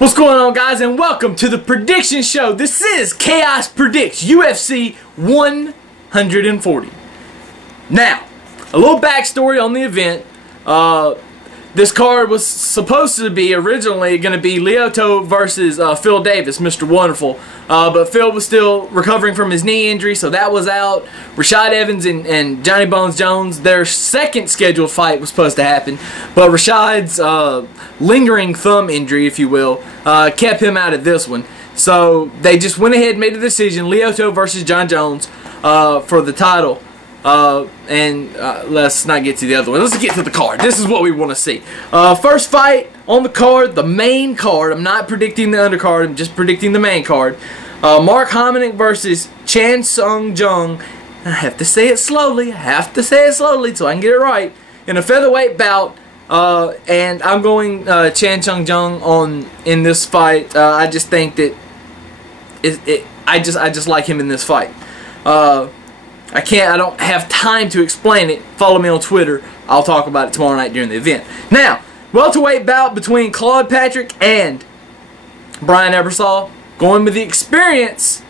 What's going on, guys, and welcome to the prediction show. This is Chaos Predicts UFC 140. Now, a little backstory on the event. This card was supposed to be originally going to be Lyoto versus Phil Davis, Mr. Wonderful. But Phil was still recovering from his knee injury, so that was out. Rashad Evans and Johnny Bones Jones, their second scheduled fight was supposed to happen. But Rashad's lingering thumb injury, if you will, kept him out of this one. So they just went ahead and made a decision, Lyoto versus John Jones for the title. Let's not get to the other one. Let's get to the card. This is what we want to see. First fight on the card, the main card. I'm not predicting the undercard. I'm just predicting the main card. Mark Hominick versus Chan Sung Jung. I have to say it slowly. So I can get it right. In a featherweight bout. And I'm going Chan Sung Jung in this fight. I just think that I just like him in this fight. I don't have time to explain it. Follow me on Twitter. I'll talk about it tomorrow night during the event. Now, welterweight bout between Claude Patrick and Brian Ebersol. Going with the experience,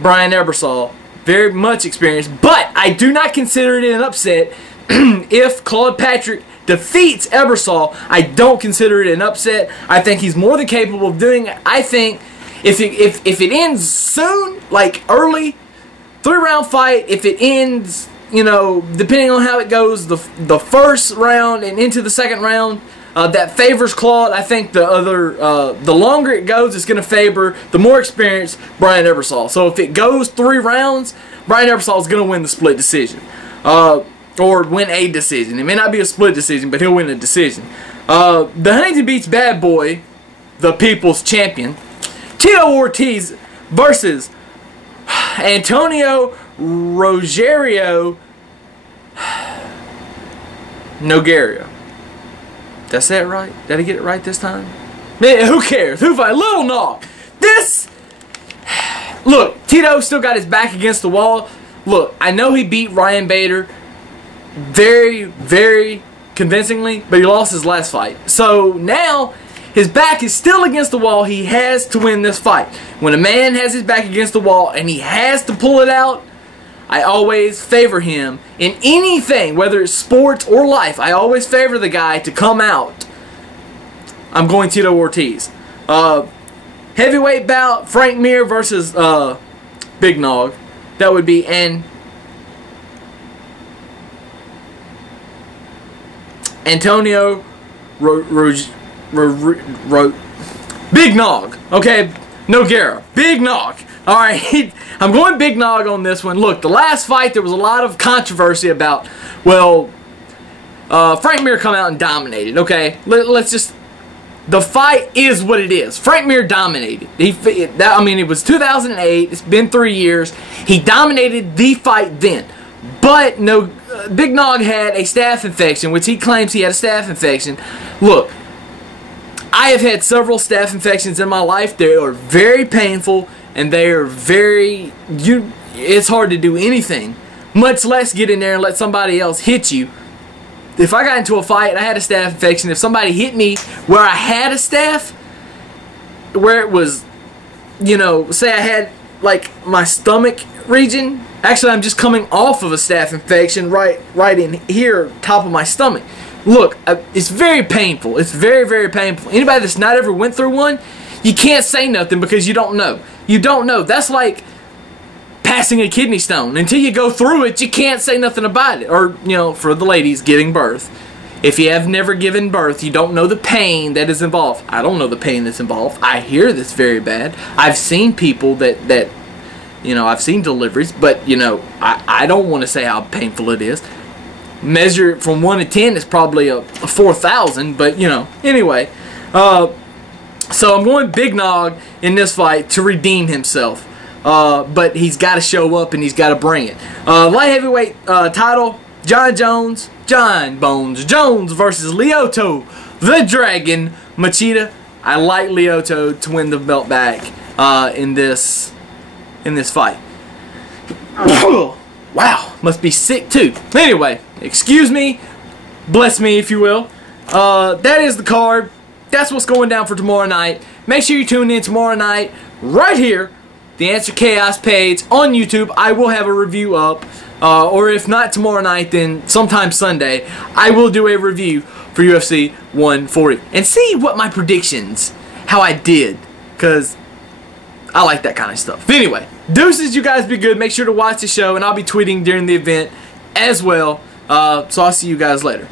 Brian Ebersol. Very much experienced. But I do not consider it an upset if Claude Patrick defeats Ebersol. I don't consider it an upset. I think he's more than capable of doing it. I think if it ends soon, like early, 3-round fight, if it ends, you know, depending on how it goes, the first round and into the second round, that favors Claude. I think the longer it goes, it's going to favor the more experienced Brian Ebersol. So if it goes 3 rounds, Brian Ebersol is going to win the split decision. Or win a decision. It may not be a split decision, but he'll win a decision. The Huntington Beach bad boy, the people's champion, Tito Ortiz versus Antonio Rogerio Nogueira. Did I say it right? Did I get it right this time? Man, who cares? Who fight? Little Nog. This. Look, Tito still got his back against the wall. Look, I know he beat Ryan Bader very, very convincingly, but he lost his last fight. So now his back is still against the wall. He has to win this fight. When a man has his back against the wall and he has to pull it out, I always favor him in anything, whether it's sports or life. I always favor the guy to come out. I'm going Tito Ortiz. Heavyweight bout, Frank Mir versus Big Nog. That would be Antonio Big Nog. Okay, Nogueira. Big Nog. Alright, I'm going Big Nog on this one. Look, the last fight there was a lot of controversy about, well, Frank Mir come out and dominated. Okay, let's just, the fight is what it is. Frank Mir dominated. It was 2008. It's been 3 years. He dominated the fight then. But no, Big Nog had a staph infection, which he claims he had a staph infection. Look, I have had several staph infections in my life. They are very painful, and they are very, it's hard to do anything, much less get in there and let somebody else hit you. If I got into a fight and I had a staph infection, if somebody hit me where I had a staph, where it was, you know, say I had like my stomach region. Actually, I'm just coming off of a staph infection right in here, top of my stomach. Look, it's very painful. It's very, very painful. Anybody that's not ever went through one, you can't say nothing because you don't know. You don't know. That's like passing a kidney stone. Until you go through it, you can't say nothing about it. Or, you know, for the ladies, giving birth. If you have never given birth, you don't know the pain that is involved. I don't know the pain that's involved. I hear this very bad. I've seen people that you know, I've seen deliveries, but, you know, I don't want to say how painful it is. Measure it from 1 to 10 is probably a 4,000, but, you know, anyway. So I'm going Big Nog in this fight to redeem himself. But he's got to show up and he's got to bring it. Light heavyweight title, John Bones Jones versus Lyoto the Dragon Machida. I like Lyoto to win the belt back in this fight. Wow, must be sick too. Anyway, excuse me, bless me if you will. That is the card. that's what's going down for tomorrow night. Make sure you tune in tomorrow night right here, The Answer Chaos page on YouTube. I will have a review up, or if not tomorrow night, then sometime Sunday, I will do a review for UFC 140 and see what my predictions, how I did, because I like that kind of stuff. Anyway, deuces, you guys be good. Make sure to watch the show, and I'll be tweeting during the event as well. So I'll see you guys later.